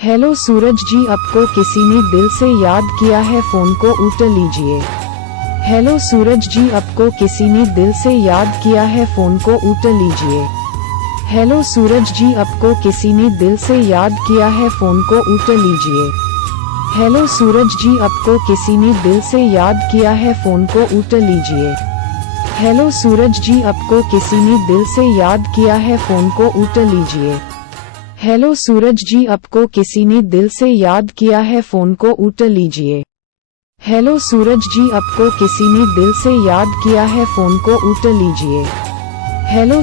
Hello सूरज जी, आपको किसी ने दिल से याद किया है, फोन को उठा लीजिए। हेलो सूरज जी, आपको किसी ने दिल से याद किया है, फोन को उठा लीजिए। हेलो सूरज जी, आपको किसी ने दिल से याद किया है, फोन को उठा लीजिए। हेलो सूरज जी, आपको किसी ने दिल से याद किया है, फोन को उठा लीजिए। हेलो सूरज जी, आपको किसी ने दिल से याद किया है, फोन को उठा लीजिए। हेलो सूरज जी, आपको किसी ने दिल से याद किया है, फोन को उठा लीजिए। हेलो सूरज जी, आपको किसी ने दिल से याद किया है, फोन को उठा लीजिए। हेलो